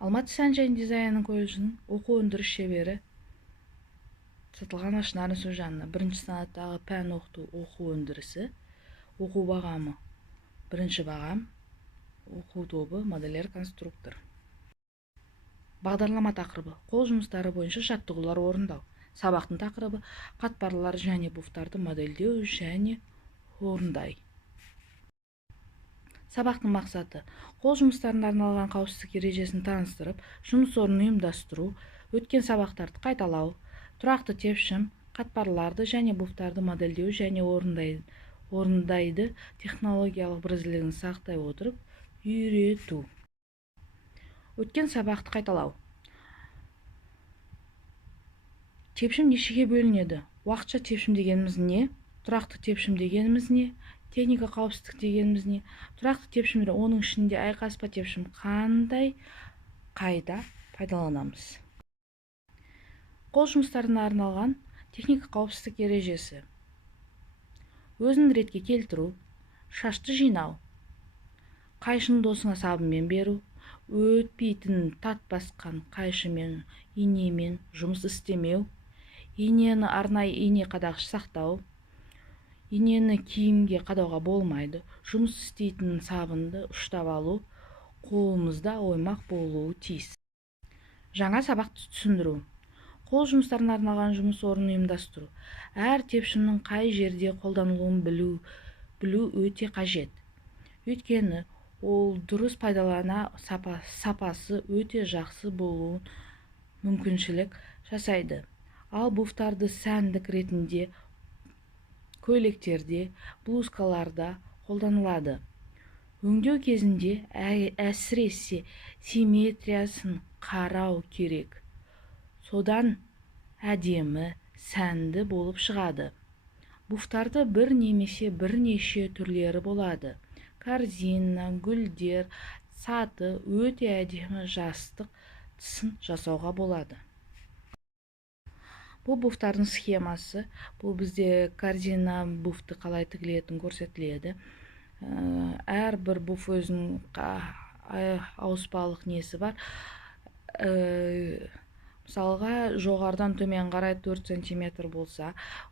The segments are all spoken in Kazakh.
Алматы Sunshine Design колледжінің оқу өндіріс шебері Сатылған Ашнарын Сужанна бірінші санаттағы пән оқыту оқу өндірісі, оқу бағамы бірінші бағам, оқу тобы модельер конструктор. Бағдарлама тақырыбы қол жұмыстары бойынша жаттығулар орындау. Сабақтың тақырыбы қатпарлар және буфтарды модельдеу және орындай. Сабақтың мақсаты қол жұмыстарына арналған қауіпсіздік ережесін таныстырып, жұмыс орнын ұйымдастыру, өткен сабақтарды қайталау, тұрақты тепшім, қатпарларды және буфтарды модельдеу және орындайды технологиялық бірізділігін сақтай отырып үйрету. Өткен сабақты қайталау. Тепшім нешеге бөлінеді? Уақытша тепшім дегеніміз не? Тұрақты тепшім дегеніміз не? Техника қауіпсіздік дегеніміз не? Тұрақты тепшімдер, оның ішінде айқаспа тепшім қандай, қайда пайдаланамыз? Қол жұмыстарына арналған техника қауіпсіздік ережесі. Өзін ретке келтіру, шашты жинау, қайшыны досыңа сабынмен беру, өтпейтін тат басқан қайшымен, инемен жұмыс істемеу, инені арнайы ине қадағыш сақтау, инені киімге қадауға болмайды, жұмыс істейтін сабынды ұштап алу, қолымызда оймақ болуы тиіс. Жаңа сабақты түсіндіру. Қол жұмыстарына арналған жұмыс орнын ұйымдастыру. Әр тепшімнің қай жерде қолданылуын білу өте қажет. Өйткені ол дұрыс пайдалана сапасы өте жақсы болуын мүмкіншілік жасайды. Ал буфтарды сәндік ретінде көйлектерде, блузкаларда қолданылады. Өңдеу кезінде әсіресе симметриясын қарау керек. Содан әдемі, сәнді болып шығады. Буфтарды бір немесе бірнеше түрлері болады. Корзина, гүлдер, саты, өте әдемі жастық тысын жасауға болады. Бұл буфтардың схемасы. Бұл бізде корзина буфты қалай тігілетінін көрсетіледі. Әрбір буф өзінің ауыспалық несі бар. Мысалға, жоғардан төмен қарай 4 см болса,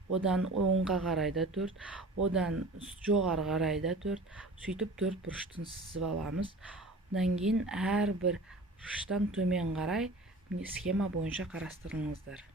одан оңға қарай да 4, одан жоғары қарай да 4, сөйтіп 4 бұрыштан сызып аламыз. Одан кейін әрбір бұрыштан төмен қарай схема бойынша қарастырыңыздар.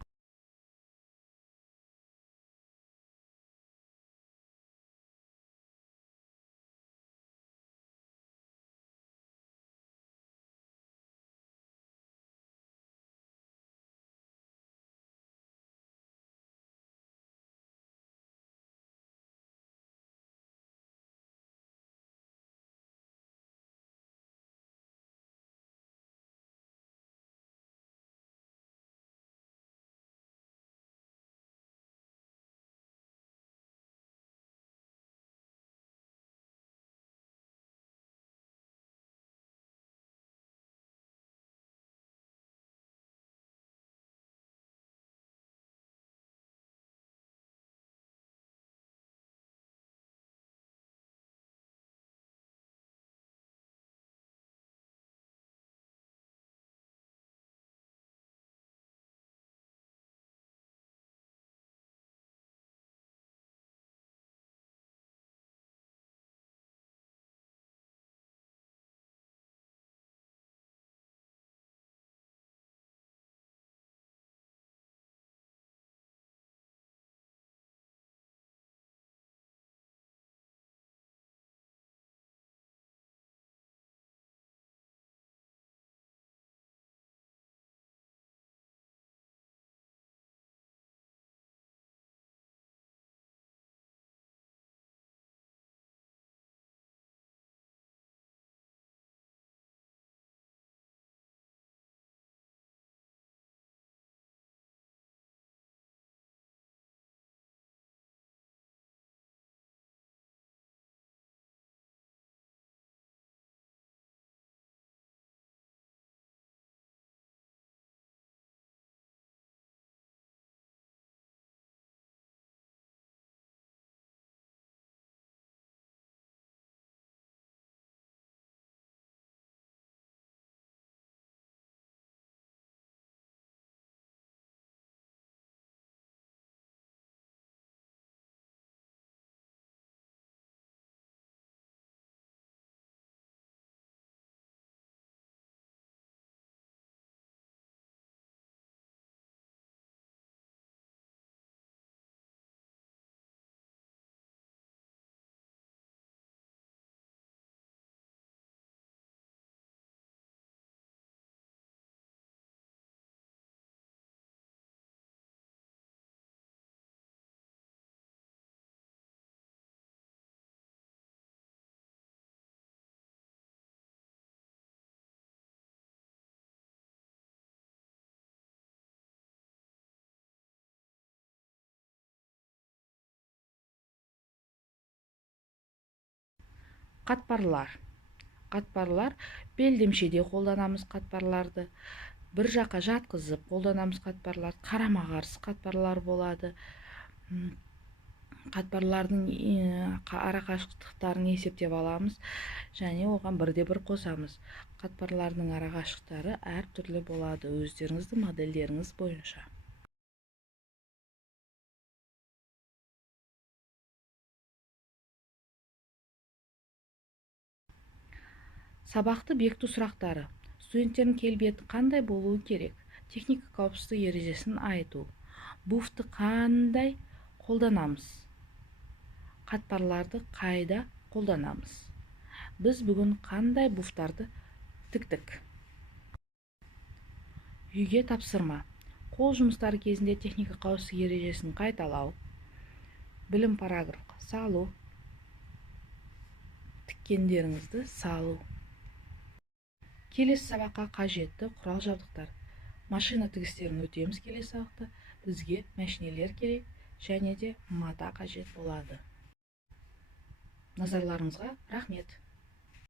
Қатпарлар белдемшеде қолданамыз қатпарларды. Бір жаққа жатқызып қолданамыз қатпарларды. Қарама-қарсы қатпарлар болады. Қатпарлардың арақашықтықтарын есептеп аламыз және оған бірде бір қосамыз. Қатпарлардың арақашықтықтары әр түрлі болады өздеріңіздің модельдеріңіз бойынша. Сабақты бекіту сұрақтары. Студенттердің келбеті қандай болуы керек? Техника қауіпсіздік ережесін айту. Буфты қандай қолданамыз? Қатпарларды қайда қолданамыз? Біз бүгін қандай буфтарды тіктік? Үйге тапсырма. Қол жұмыстары кезінде техника қауіпсіздік ережесін қайталау. Білім параграф салу. Тіккендеріңізді салу. Келесі сабаққа қажетті құрал-жабдықтар. Машина тігістерін өтеміз келесі сабақта. Бізге мәшинелер керек және де мата қажет болады. Назарларыңызға рахмет.